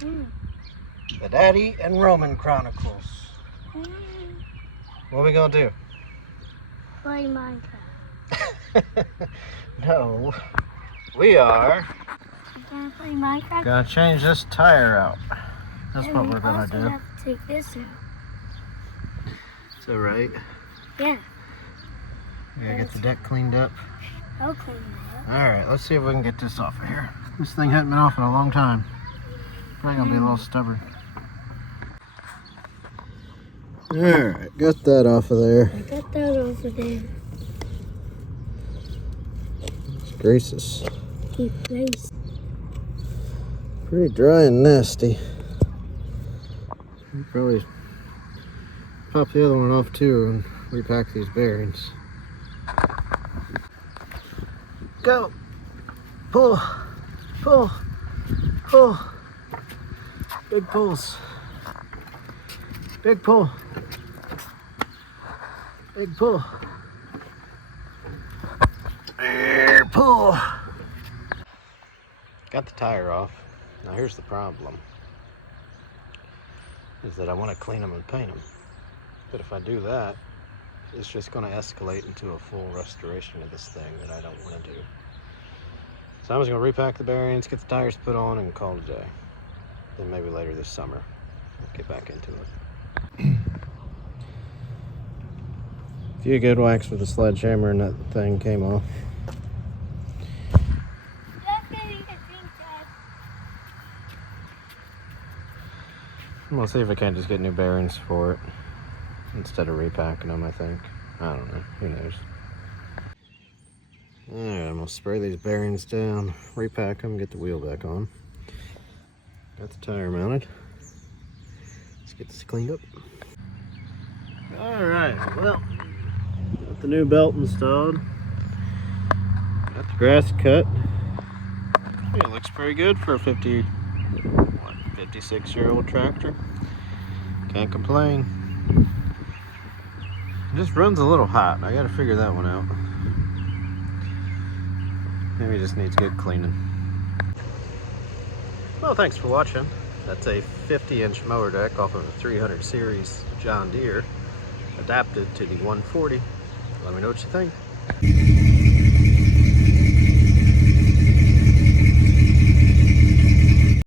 The Daddy and Roman Chronicles. What are we gonna do? Play Minecraft. No. We are Gonna play Minecraft. gonna change this tire out. That's And what we we're gonna also do. have to take this out. Is that right? Yeah. We gotta get the deck cleaned up. I'll clean it up. Alright, let's see if we can get this off of here. This thing hadn't been off in a long time. Probably gonna be a little stubborn. Alright, got that off of there. I got that over there. Let's grease this. Keep place. Pretty dry and nasty. I'll probably pop the other one off too and repack these bearings. Go! Pull! Pull! Pull! Big pulls. Big pull. Big pull. There, pull. Got the tire off. Now here's the problem. Is that I want to clean them and paint them. But if I do that, it's just going to escalate into a full restoration of this thing that I don't want to do. So I'm just going to repack the bearings, get the tires put on, and call it a day. Then maybe later this summer, we'll get back into it. A few good whacks with the sledgehammer and that thing came off. I'm gonna see if I can't just get new bearings for it instead of repacking them, I think. I don't know, who knows. Alright, I'm gonna spray these bearings down, repack them, get the wheel back on. Got the tire mounted. Let's get this cleaned up. Alright, well, got the new belt installed. Got the grass cut. It looks pretty good for a 56-year-old tractor. Can't complain. It just runs a little hot. I gotta figure that one out. Maybe it just needs good cleaning. Well, thanks for watching. That's a 50-inch mower deck off of a 300 series John Deere, adapted to the 140. Let me know what you think.